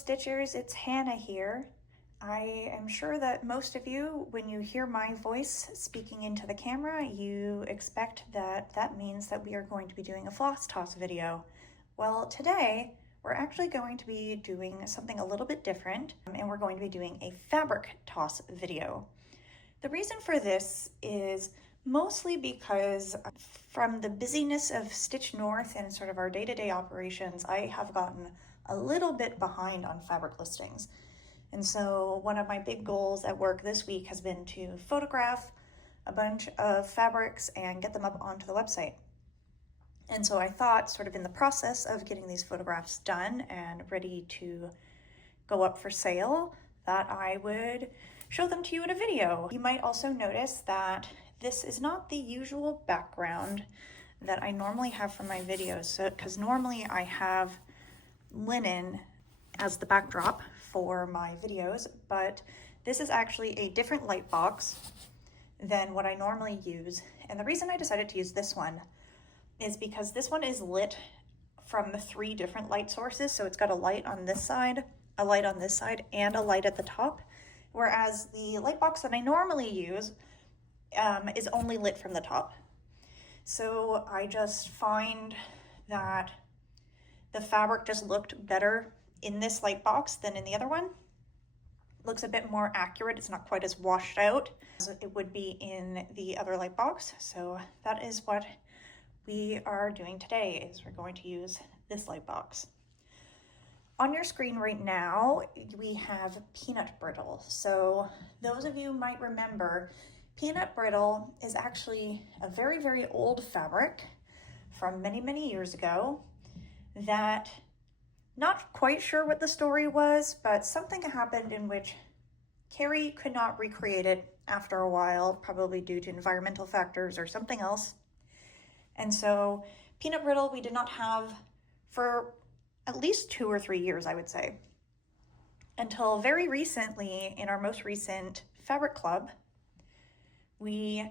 Stitchers, it's Hannah here. I am sure that most of you, when you hear my voice speaking into the camera, you expect that that means that we are going to be doing a floss toss video. Well, today we're actually going to be doing something a little bit different, and we're going to be doing a fabric toss video. The reason for this is mostly because from the busyness of Stitch North and sort of our day-to-day operations, I have gotten a little bit behind on fabric listings. And so one of my big goals at work this week has been to photograph a bunch of fabrics and get them up onto the website. And so I thought, sort of in the process of getting these photographs done and ready to go up for sale, that I would show them to you in a video. You might also notice that this is not the usual background that I normally have for my videos. So, because normally I have linen as the backdrop for my videos, but this is actually a different light box than what I normally use. And the reason I decided to use this one is because this one is lit from 3 different light sources. So it's got a light on this side, a light on this side, and a light at the top. Whereas the light box that I normally use is only lit from the top. So I just find that the fabric just looked better in this light box than in the other one. It looks a bit more accurate. It's not quite as washed out as it would be in the other light box. So that is what we are doing today, is we're going to use this light box. On your screen right now, we have peanut brittle. So those of you might remember, peanut brittle is actually a very, very old fabric from many, many years ago that, not quite sure what the story was, but something happened in which Carrie could not recreate it after a while, probably due to environmental factors or something else. And so peanut brittle we did not have for at least 2 or 3 years, I would say, until very recently in our most recent fabric club. We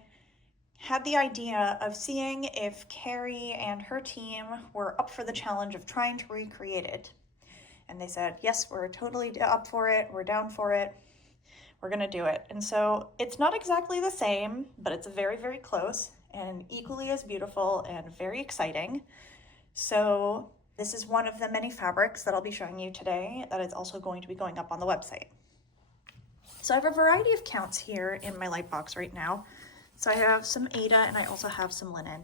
had the idea of seeing if Carrie and her team were up for the challenge of trying to recreate it. And they said, yes, we're totally up for it. We're down for it. We're gonna do it. And so it's not exactly the same, but it's very, very close and equally as beautiful and very exciting. So this is one of the many fabrics that I'll be showing you today that is also going to be going up on the website. So I have a variety of counts here in my light box right now. So I have some Aida and I also have some linen.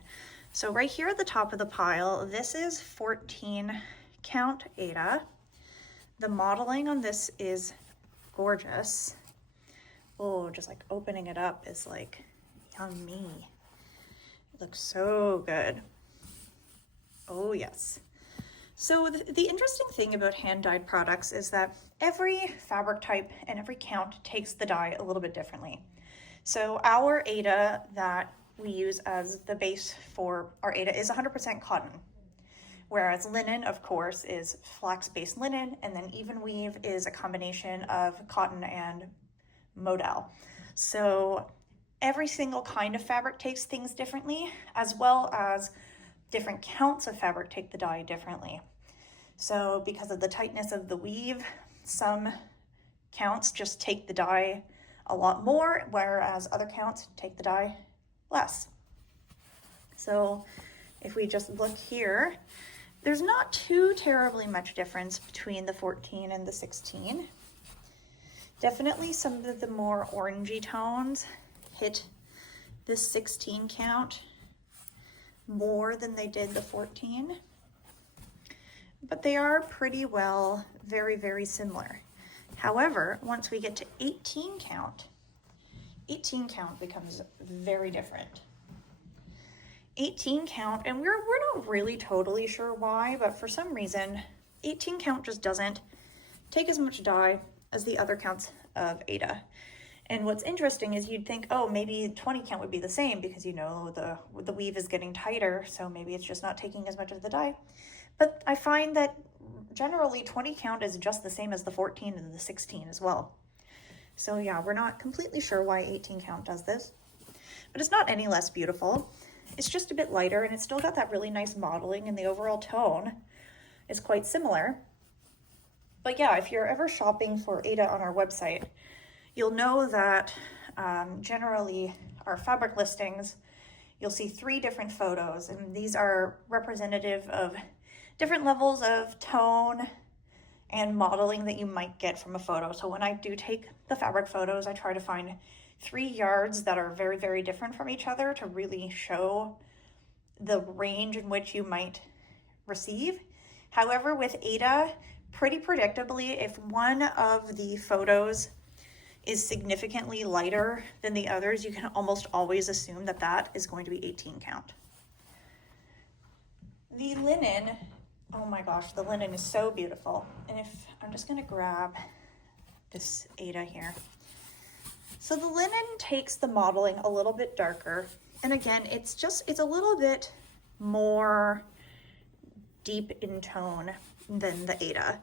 So right here at the top of the pile, this is 14 count Aida. The modeling on this is gorgeous. Oh, just like opening it up is like yummy. It looks so good. Oh yes. So the interesting thing about hand-dyed products is that every fabric type and every count takes the dye a little bit differently. So our Aida that we use as the base for our Aida is 100% cotton, whereas linen, of course, is flax-based linen, and then even weave is a combination of cotton and modal. So every single kind of fabric takes things differently, as well as different counts of fabric take the dye differently. So because of the tightness of the weave, some counts just take the dye a lot more, whereas other counts take the dye less. So if we just look here, there's not too terribly much difference between the 14 and the 16. Definitely some of the more orangey tones hit the 16 count more than they did the 14, but they are pretty well very, very similar. However, once we get to 18 count becomes very different. 18 count, and we're not really totally sure why, but for some reason 18 count just doesn't take as much dye as the other counts of Aida. And what's interesting is you'd think, oh, maybe 20 count would be the same because, you know, the weave is getting tighter, so maybe it's just not taking as much of the dye. But I find that generally 20 count is just the same as the 14 and the 16 as well. So yeah, we're not completely sure why 18 count does this, but it's not any less beautiful. It's just a bit lighter, and it's still got that really nice modeling, and the overall tone is quite similar. But yeah, if you're ever shopping for Ada on our website, you'll know that generally our fabric listings, you'll see 3 different photos, and these are representative of different levels of tone and modeling that you might get from a photo. So when I do take the fabric photos, I try to find 3 yards that are very, very different from each other to really show the range in which you might receive. However, with Ada, pretty predictably, if one of the photos is significantly lighter than the others, you can almost always assume that that is going to be 18 count. The linen, oh my gosh, the linen is so beautiful. And if I'm just gonna grab this Ada here. So the linen takes the modeling a little bit darker. And again, it's a little bit more deep in tone than the Ada.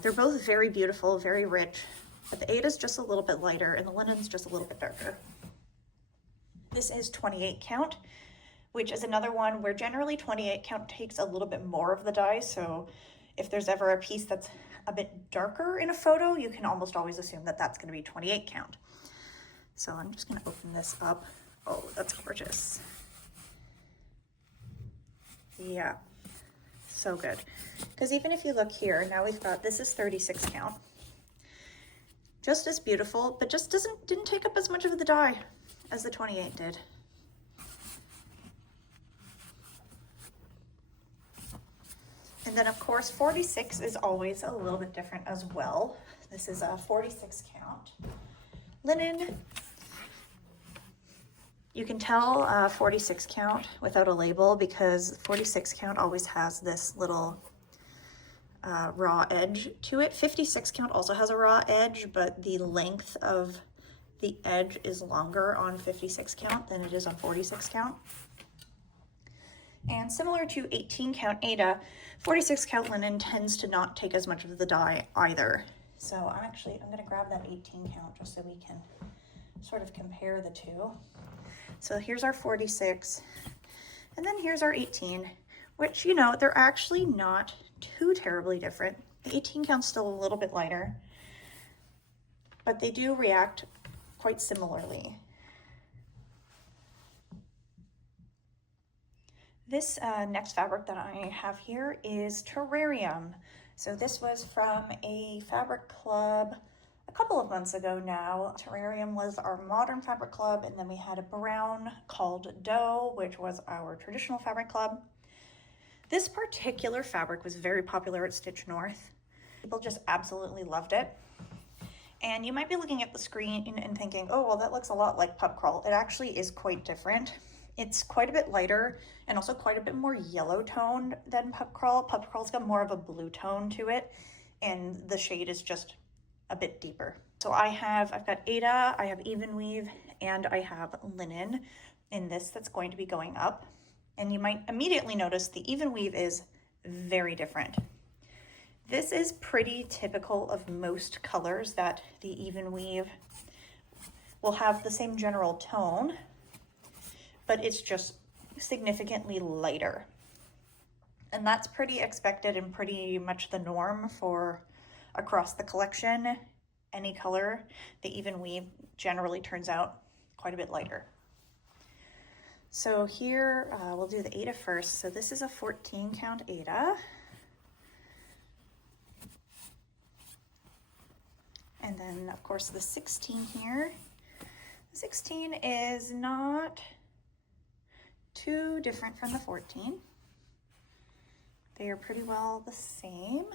They're both very beautiful, very rich, but the Ada's just a little bit lighter and the linen's just a little bit darker. This is 28 count, which is another one where generally 28 count takes a little bit more of the dye. So if there's ever a piece that's a bit darker in a photo, you can almost always assume that that's going to be 28 count. So I'm just going to open this up. Oh, that's gorgeous. Yeah, so good. Because even if you look here, now we've got, this is 36 count. Just as beautiful, but just didn't take up as much of the dye as the 28 did. And then of course 46 is always a little bit different as well. This is a 46 count linen. You can tell 46 count without a label because 46 count always has this little raw edge to it. 56 count also has a raw edge, but the length of the edge is longer on 56 count than it is on 46 count. And similar to 18 count Ada, 46 count linen tends to not take as much of the dye either. So I'm gonna grab that 18 count just so we can sort of compare the two. So here's our 46, and then here's our 18, which, you know, they're actually not too terribly different. The 18 count's still a little bit lighter, but they do react quite similarly. This next fabric that I have here is Terrarium. So this was from a fabric club a couple of months ago now. Terrarium was our modern fabric club, and then we had a brown called Doe, which was our traditional fabric club. This particular fabric was very popular at Stitch North. People just absolutely loved it. And you might be looking at the screen and thinking, oh, well, that looks a lot like Pup Crawl. It actually is quite different. It's quite a bit lighter and also quite a bit more yellow toned than Pup Crawl. Pup Crawl's got more of a blue tone to it, and the shade is just a bit deeper. So I've got Ada, I have even weave, and I have linen in this that's going to be going up. And you might immediately notice the even weave is very different. This is pretty typical of most colors, that the even weave will have the same general tone, but it's just significantly lighter. And that's pretty expected and pretty much the norm for across the collection. Any color, the even weave generally turns out quite a bit lighter. So here we'll do the Ada first. So this is a 14 count Ada. And then of course the 16 here. The 16 is not too different from the 14. They are pretty well the same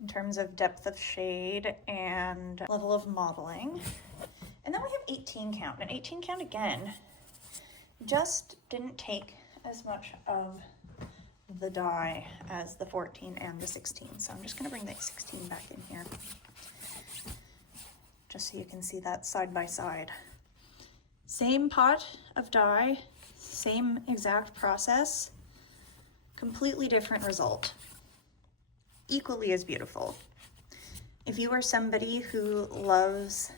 in terms of depth of shade and level of modeling. And then we have 18 count. And 18 count again just didn't take as much of the dye as the 14 and the 16. So I'm just gonna bring the 16 back in here just so you can see that side by side. Same pot of dye, same exact process, completely different result. Equally as beautiful. If you are somebody who loves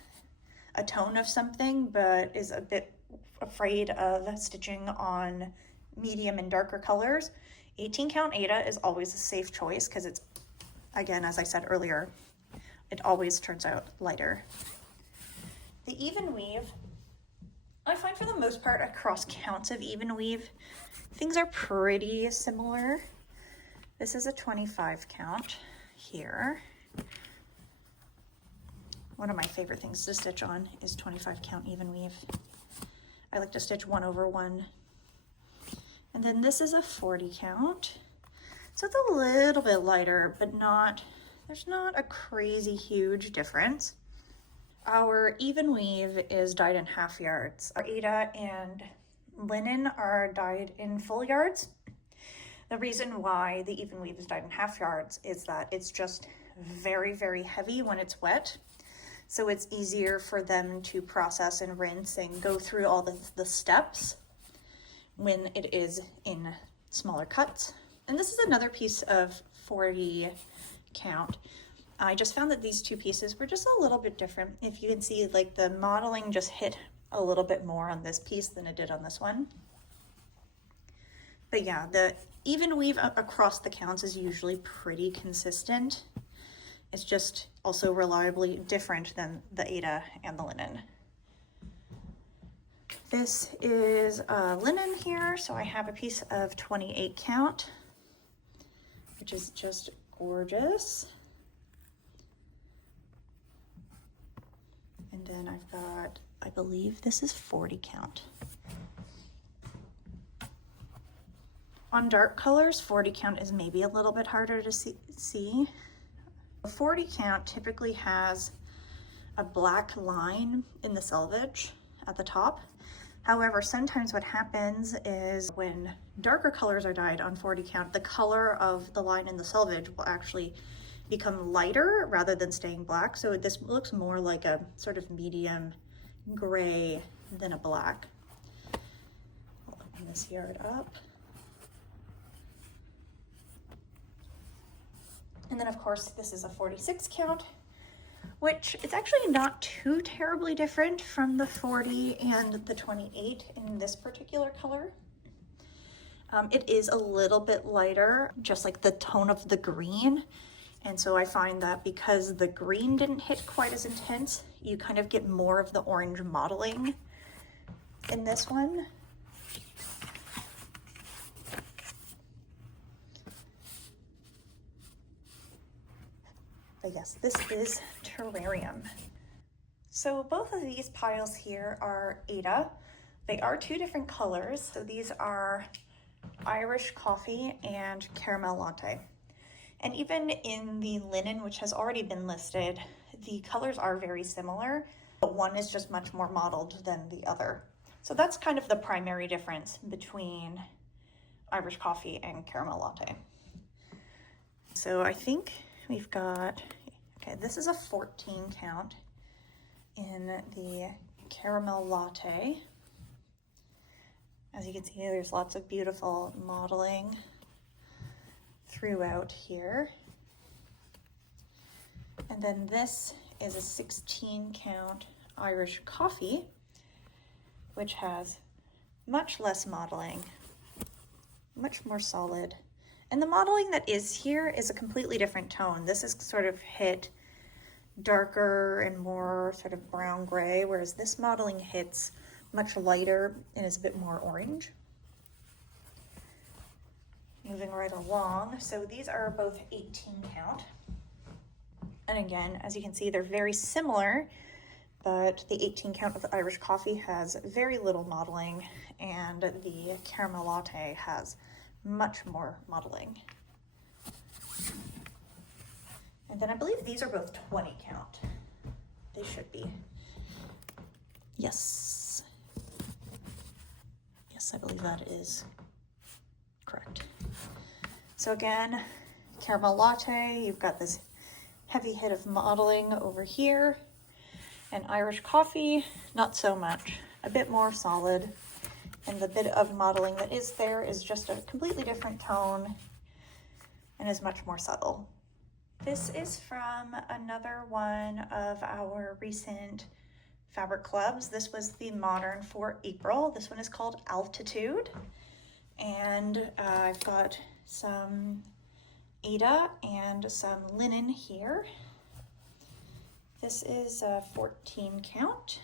a tone of something but is a bit afraid of stitching on medium and darker colors, 18 count Ada is always a safe choice because it's again, as I said earlier, it always turns out lighter. The even weave, I find for the most part across counts of even weave, things are pretty similar. This is a 25 count here. One of my favorite things to stitch on is 25 count even weave. I like to stitch 1 over 1. And then this is a 40 count. So it's a little bit lighter, but there's not a crazy huge difference. Our even weave is dyed in half yards. Our Aida and linen are dyed in full yards. The reason why the even weave is dyed in half yards is that it's just very, very heavy when it's wet. So it's easier for them to process and rinse and go through all the steps when it is in smaller cuts. And this is another piece of 40 count. I just found that these two pieces were just a little bit different. If you can see, like, the modeling just hit a little bit more on this piece than it did on this one. But yeah, the even weave across the counts is usually pretty consistent. It's just also reliably different than the Aida and the linen. This is linen here, so I have a piece of 28 count, which is just gorgeous. And then I've got, I believe this is 40 count. On dark colors, 40 count is maybe a little bit harder to see. 40 count typically has a black line in the selvage at the top. However, sometimes what happens is when darker colors are dyed on 40 count, the color of the line in the selvage will actually become lighter rather than staying black. So this looks more like a sort of medium gray than a black. I'll open this yard up. And then of course, this is a 46 count, which is actually not too terribly different from the 40 and the 28 in this particular color. It is a little bit lighter, just like the tone of the green. And so I find that because the green didn't hit quite as intense, you kind of get more of the orange modeling in this one. But yes, this is Terrarium. So both of these piles here are Aida. They are two different colors. So these are Irish coffee and caramel latte. And even in the linen, which has already been listed, the colors are very similar, but one is just much more modeled than the other. So that's kind of the primary difference between Irish coffee and caramel latte. So I think we've got, okay, this is a 14 count in the caramel latte. As you can see, there's lots of beautiful modeling throughout here. And then this is a 16 count Irish coffee, which has much less modeling, much more solid. And the modeling that is here is a completely different tone. This is sort of hit darker and more sort of brown gray, whereas this modeling hits much lighter and is a bit more orange. Moving right along, so these are both 18 count. And again, as you can see, they're very similar, but the 18 count of the Irish coffee has very little modeling and the caramel latte has much more modeling. And then I believe these are both 20 count. They should be. Yes. Yes, I believe that is correct. So again, caramel latte, you've got this heavy hit of modeling over here, and Irish coffee, not so much, a bit more solid, and the bit of modeling that is there is just a completely different tone and is much more subtle. This is from another one of our recent fabric clubs. This was the modern for April. This one is called Altitude, and I've got some Ada and some linen here. This is a 14 count.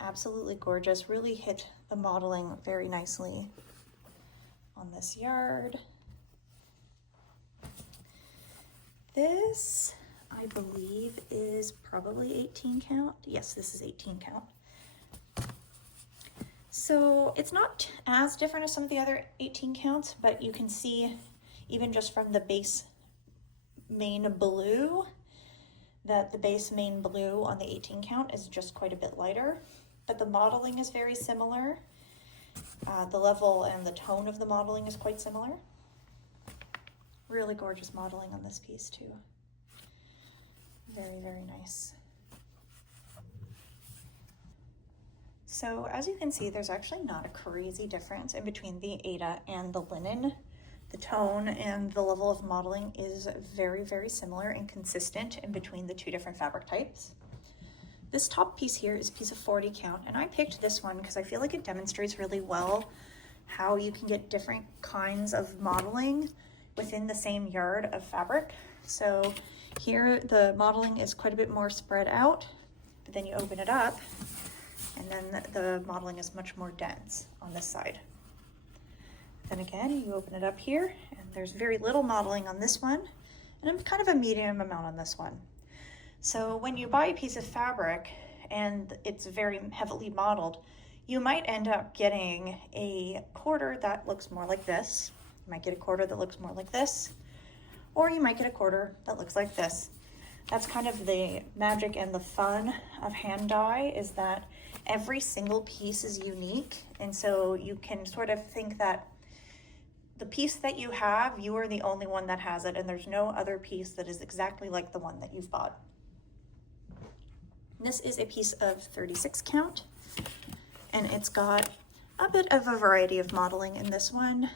Absolutely gorgeous, really hit the modeling very nicely on this yard. This, I believe, is probably 18 count. Yes, this is 18 count. So it's not as different as some of the other 18 counts, but you can see even just from the base main blue that the base main blue on the 18 count is just quite a bit lighter, but the modeling is very similar. The level and the tone of the modeling is quite similar. Really gorgeous modeling on this piece too. Very, very nice. So as you can see, there's actually not a crazy difference in between the Ada and the linen. The tone and the level of modeling is very, very similar and consistent in between the two different fabric types. This top piece here is a piece of 40 count, and I picked this one because I feel like it demonstrates really well how you can get different kinds of modeling within the same yard of fabric. So here the modeling is quite a bit more spread out, but then you open it up and then the modeling is much more dense on this side. Then again, you open it up here and there's very little modeling on this one and kind of a medium amount on this one. So when you buy a piece of fabric and it's very heavily modeled, you might end up getting a quarter that looks more like this. You might get a quarter that looks more like this, or you might get a quarter that looks like this. That's kind of the magic and the fun of hand dye, is that every single piece is unique. And so you can sort of think that the piece that you have, you are the only one that has it, and there's no other piece that is exactly like the one that you've bought. This is a piece of 36 count, and it's got a bit of a variety of modeling in this one.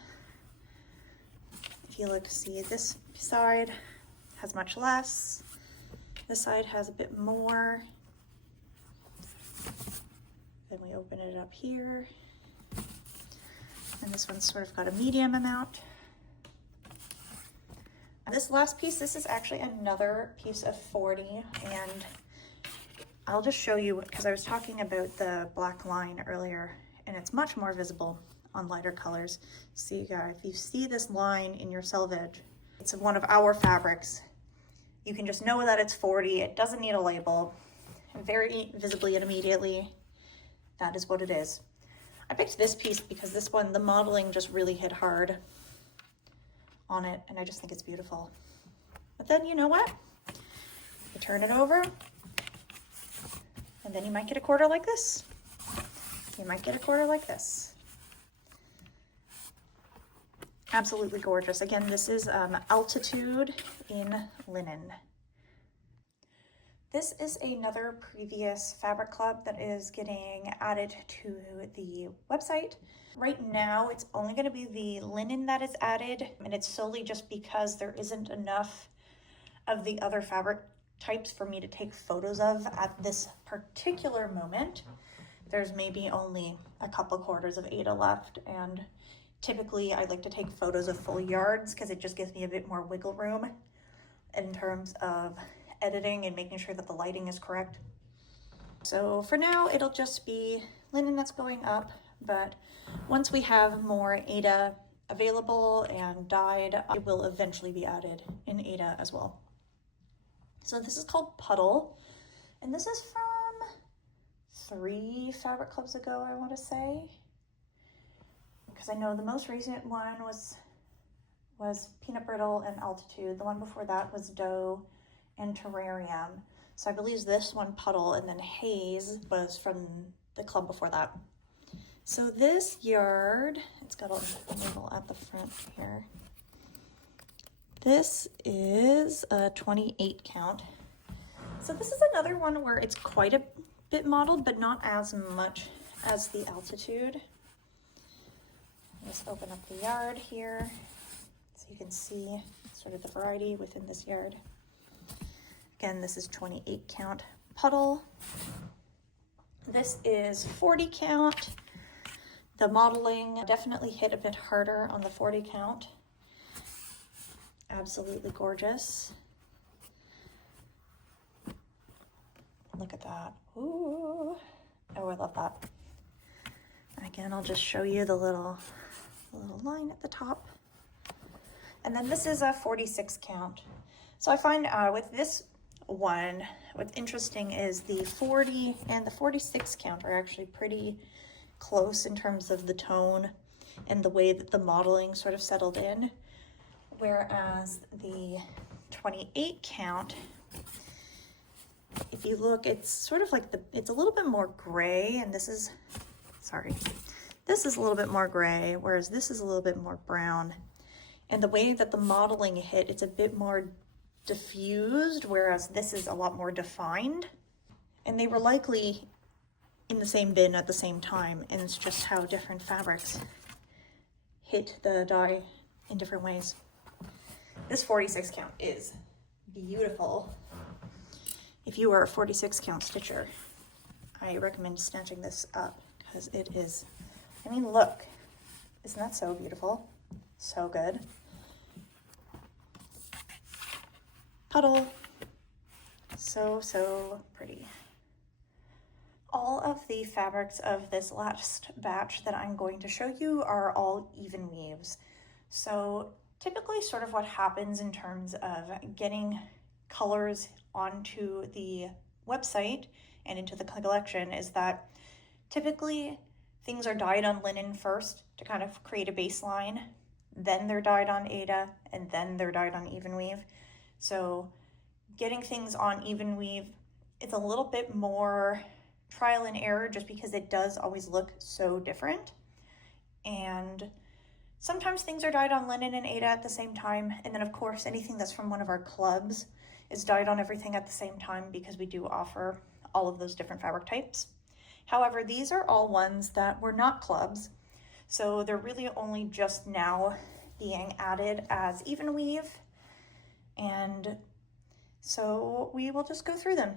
If you look, see this side has much less. This side has a bit more. Then we open it up here. And this one's sort of got a medium amount. And this last piece, this is actually another piece of 40, and I'll just show you, because I was talking about the black line earlier, and it's much more visible on lighter colors. See, guys, if you see this line in your selvage, it's one of our fabrics. You can just know that it's 40. It doesn't need a label. Very visibly and immediately, that is what it is. I picked this piece because this one, the modeling just really hit hard on it, and I just think it's beautiful. But then, you know what? You turn it over, and then you might get a quarter like this. You might get a quarter like this. Absolutely gorgeous. Again, this is Altitude in linen. This is another previous fabric club that is getting added to the website. Right now, it's only going to be the linen that is added, and it's solely just because there isn't enough of the other fabric types for me to take photos of at this particular moment. There's maybe only a couple quarters of Ada left, and typically I like to take photos of full yards because it just gives me a bit more wiggle room in terms of editing and making sure that the lighting is correct. So for now, it'll just be linen that's going up, but once we have more Ada available and dyed, it will eventually be added in Ada as well. So this is called Puddle, and this is from 3 fabric clubs ago, I want to say, because I know the most recent one was Peanut Brittle and Altitude. The one before that was Dough and Terrarium. So I believe this one, Puddle, and then Haze was from the club before that. So this yard, it's got a label at the front here. This is a 28 count. So this is another one where it's quite a bit modeled, but not as much as the Altitude. Let's open up the yard here so you can see sort of the variety within this yard. Again, this is 28 count Puddle. This is 40 count. The modeling definitely hit a bit harder on the 40 count. Absolutely gorgeous. Look at that. Ooh. Oh, I love that. And again, I'll just show you the little line at the top. And then this is a 46 count. So I find with this one, what's interesting is the 40 and the 46 count are actually pretty close in terms of the tone and the way that the modeling sort of settled in. Whereas the 28 count, if you look, it's sort of like it's a little bit more gray, and this is a little bit more gray, whereas this is a little bit more brown. And the way that the modeling hit, it's a bit more diffused, whereas this is a lot more defined. And they were likely in the same bin at the same time, and it's just how different fabrics hit the dye in different ways. This 46 count is beautiful. If you are a 46 count stitcher, I recommend snatching this up because it is, I mean, look, isn't that so beautiful? So good. Puddle, so pretty. All of the fabrics of this last batch that I'm going to show you are all even weaves. So typically sort of what happens in terms of getting colors onto the website and into the collection is that typically things are dyed on linen first to kind of create a baseline, then they're dyed on Aida, and then they're dyed on even weave. So getting things on even weave, it's a little bit more trial and error just because it does always look so different. And sometimes things are dyed on linen and Aida at the same time. And then of course, anything that's from one of our clubs is dyed on everything at the same time because we do offer all of those different fabric types. However, these are all ones that were not clubs. So they're really only just now being added as even weave. And so we will just go through them.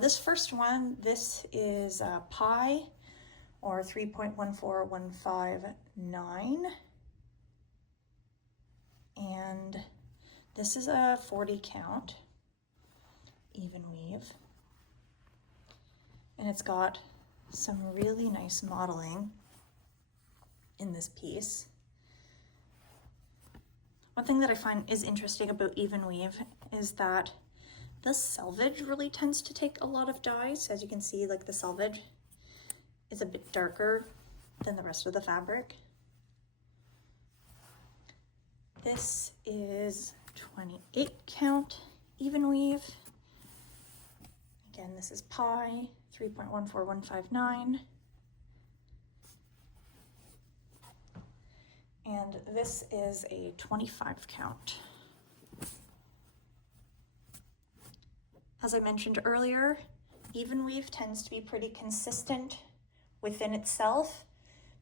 This first one, this is Pi, or 3.14159. And this is a 40 count, even weave. And it's got some really nice modeling in this piece. One thing that I find is interesting about even weave is that the selvage really tends to take a lot of dyes. As you can see, like the selvage is a bit darker than the rest of the fabric. This is 28 count even weave. Again, this is Pi, 3.14159. And this is a 25 count. As I mentioned earlier, even weave tends to be pretty consistent within itself,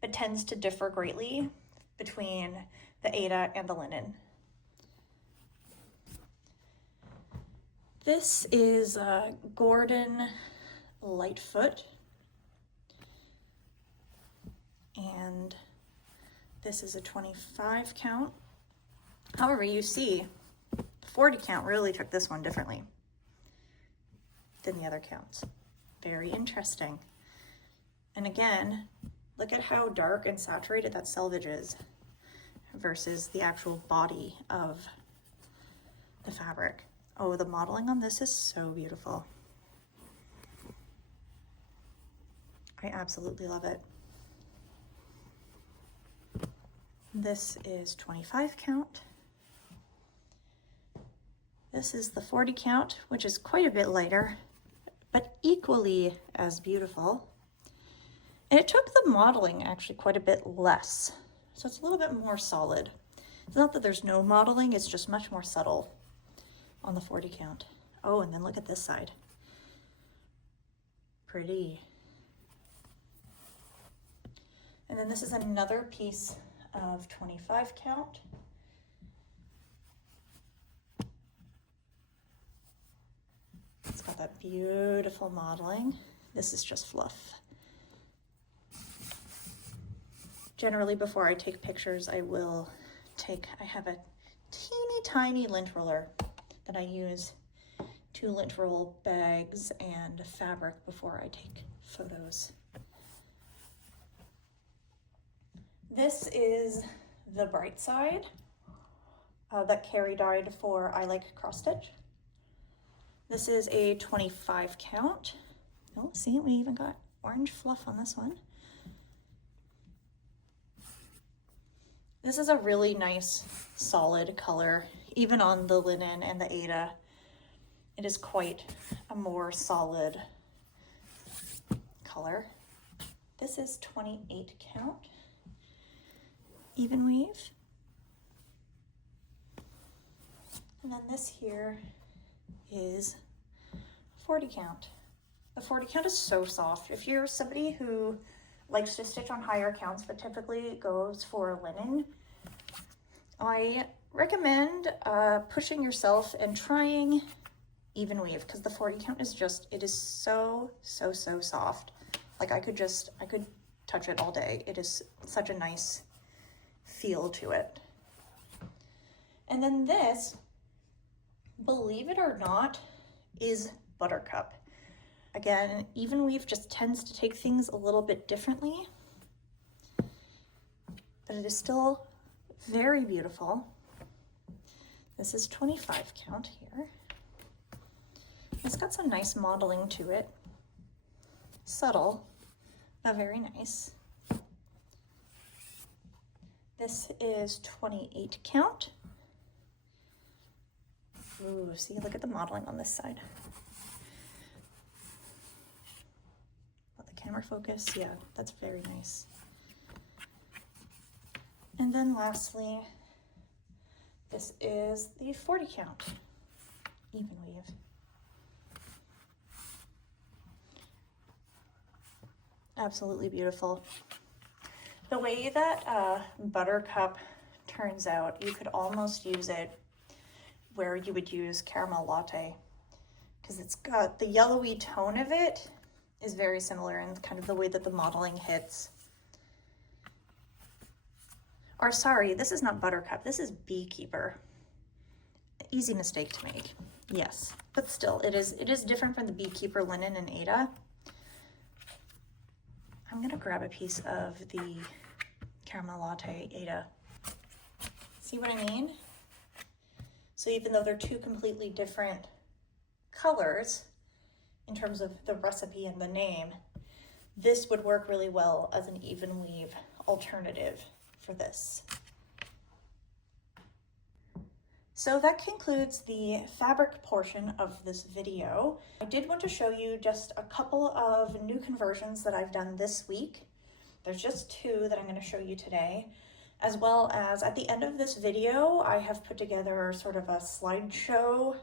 but tends to differ greatly between the Aida and the linen. This is Gordon Lightfoot, and this is a 25 count. However, you see, the 40 count really took this one differently than the other counts. Very interesting. And again, look at how dark and saturated that selvage is versus the actual body of the fabric. Oh, the modeling on this is so beautiful. I absolutely love it. This is 25 count. This is the 40 count, which is quite a bit lighter, but equally as beautiful. And it took the modeling actually quite a bit less. So it's a little bit more solid. It's not that there's no modeling, it's just much more subtle on the 40 count. Oh, and then look at this side. Pretty. And then this is another piece of 25 count. It's got that beautiful modeling. This is just fluff. Generally, before I take pictures, I have a tiny lint roller that I use to lint roll bags and fabric before I take photos. This is the bright side that Carrie dyed for I Like Cross Stitch. This is a 25 count. Oh, see, we even got orange fluff on this one. This is a really nice solid color, even on the linen and the Aida. It is quite a more solid color. This is 28 count, even weave. And then this here is 40 count. The 40 count is so soft. If you're somebody who likes to stitch on higher counts but typically goes for linen, I recommend pushing yourself and trying even weave, because the 40 count is just, it is so soft. Like I could touch it all day. It is such a nice feel to it. And then this, believe it or not, is Buttercup. Again, even weave just tends to take things a little bit differently, but it is still very beautiful. This is 25 count here. It's got some nice modeling to it. Subtle, but very nice. This is 28 count. Ooh, see, look at the modeling on this side. Let the camera focus. Yeah, that's very nice. And then lastly, this is the 40 count, even weave. Absolutely beautiful. The way that Buttercup turns out, you could almost use it where you would use caramel latte, because it's got the yellowy tone of it is very similar in kind of the way that the modeling hits. Or sorry, this is not Buttercup, this is Beekeeper. Easy mistake to make, yes, but still it is different from the Beekeeper linen and Aida. I'm gonna grab a piece of the caramel latte Aida. See what I mean? So even though they're two completely different colors in terms of the recipe and the name, this would work really well as an even weave alternative for this. So that concludes the fabric portion of this video. I did want to show you just a couple of new conversions that I've done this week. There's just two that I'm going to show you today, as well as at the end of this video, I have put together sort of a slideshow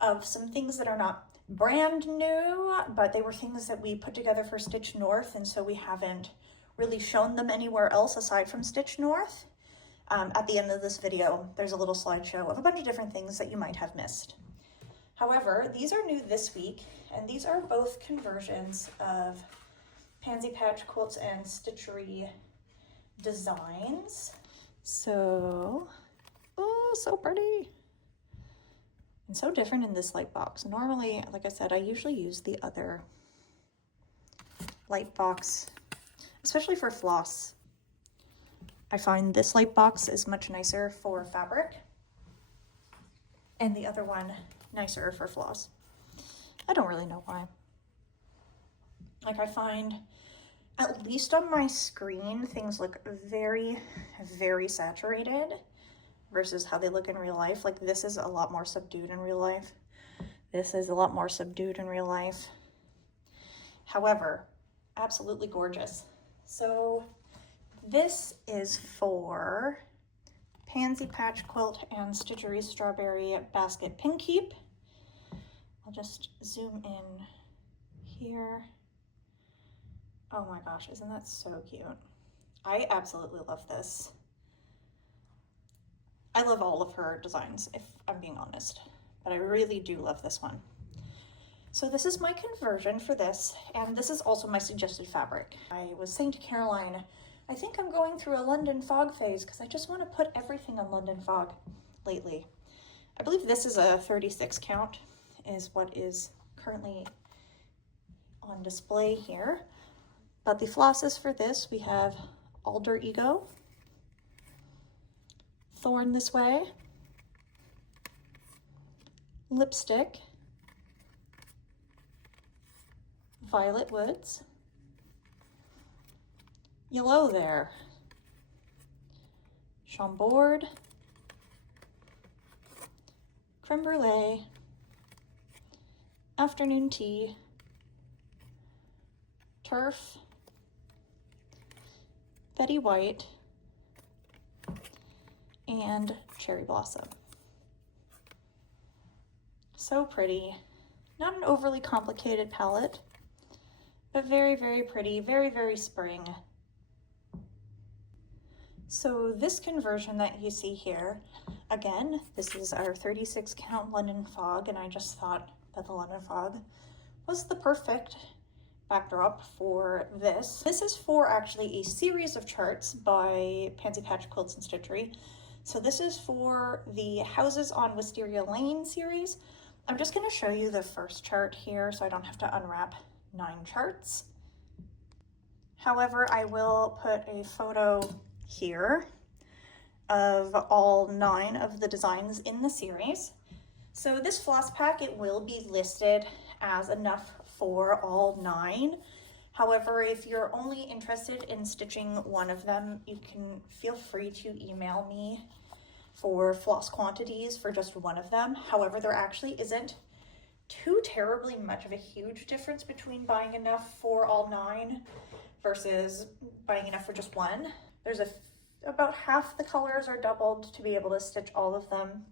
of some things that are not brand new, but they were things that we put together for Stitch North, and so we haven't really shown them anywhere else aside from Stitch North. At the end of this video, there's a little slideshow of a bunch of different things that you might have missed. However, these are new this week, and these are both conversions of Pansy Patch Quilts and Stitchery designs. So, oh, so pretty. And so different in this light box. Normally, like I said, I usually use the other light box, especially for floss. I find this light box is much nicer for fabric, and the other one nicer for floss. I don't really know why. Like, I find, at least on my screen, things look very, very saturated versus how they look in real life. Like, this is a lot more subdued in real life. This is a lot more subdued in real life. However, absolutely gorgeous. So this is for Pansy Patch Quilt and Stitchery Strawberry Basket Pin Keep. I'll just zoom in here. Oh my gosh, isn't that so cute? I absolutely love this. I love all of her designs, if I'm being honest, but I really do love this one. So this is my conversion for this, and this is also my suggested fabric. I was saying to Caroline, I think I'm going through a London fog phase because I just want to put everything on London fog lately. I believe this is a 36 count is what is currently on display here. But the flosses for this, we have Alter Ego, Thorn This Way, Lipstick, Violet Woods, Yellow There, Chambord, Creme Brulee, Afternoon Tea, Turf, Betty White, and Cherry Blossom. So pretty. Not an overly complicated palette, but very, very pretty, very, very spring. So this conversion that you see here, again, this is our 36 count London Fog, and I just thought that the London Fog was the perfect backdrop for this. This is for actually a series of charts by Pansy Patch Quilts and Stitchery. So this is for the Houses on Wisteria Lane series. I'm just going to show you the first chart here so I don't have to unwrap 9 charts. However, I will put a photo here of all 9 of the designs in the series. So this floss pack, it will be listed as enough for all 9. However, if you're only interested in stitching one of them, you can feel free to email me for floss quantities for just one of them. However, there actually isn't too terribly much of a huge difference between buying enough for all 9 versus buying enough for just one. There's about half the colors are doubled to be able to stitch all of them,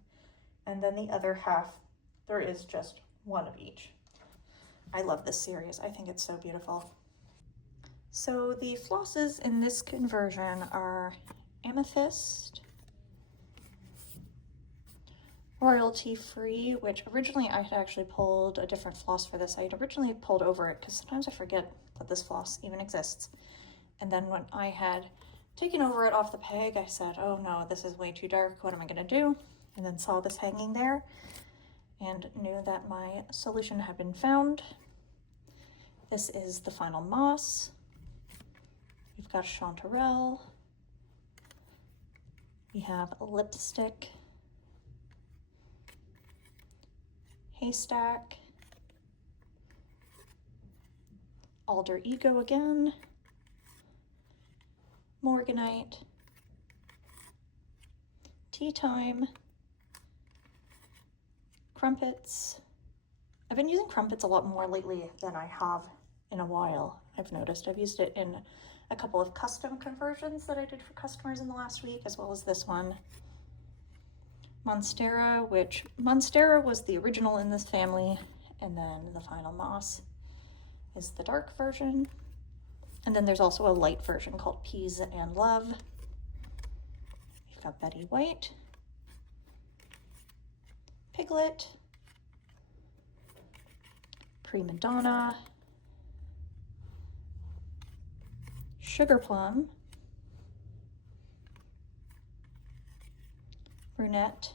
and then the other half, there is just one of each. I love this series. I think it's so beautiful. So the flosses in this conversion are Amethyst, Royalty Free, which originally I had actually pulled a different floss for this. I had originally pulled over it because sometimes I forget that this floss even exists. And then when I had taken over it off the peg, I said, oh no, this is way too dark. What am I going to do? And then saw this hanging there and knew that my solution had been found. This is the Final Moss. We've got Chanterelle. We have Lipstick, Haystack, Alter Ego again, Morganite, Tea Time, Crumpets. I've been using Crumpets a lot more lately than I have in a while, I've noticed. I've used it in a couple of custom conversions that I did for customers in the last week, as well as this one. Monstera, which Monstera was the original in this family, and then the Final Moss is the dark version. And then there's also a light version called Peas and Love. We've got Betty White, Piglet, Prima Donna, Sugar Plum, Brunette,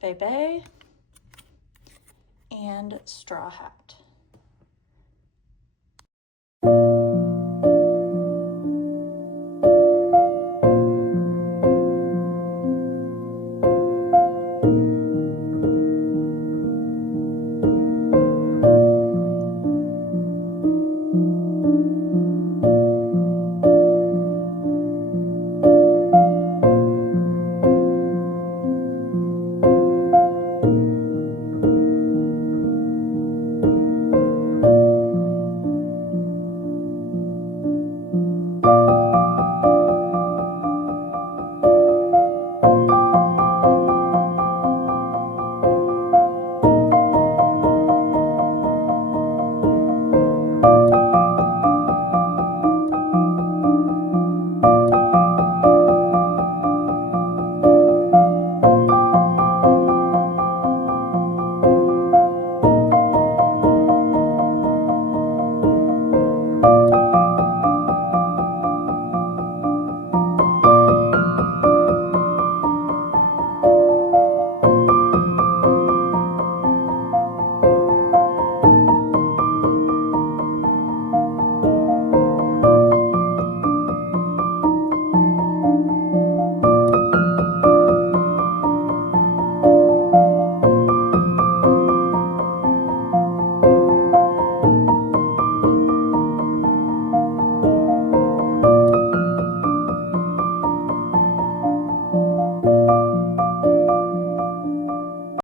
Bebe, and Straw Hat.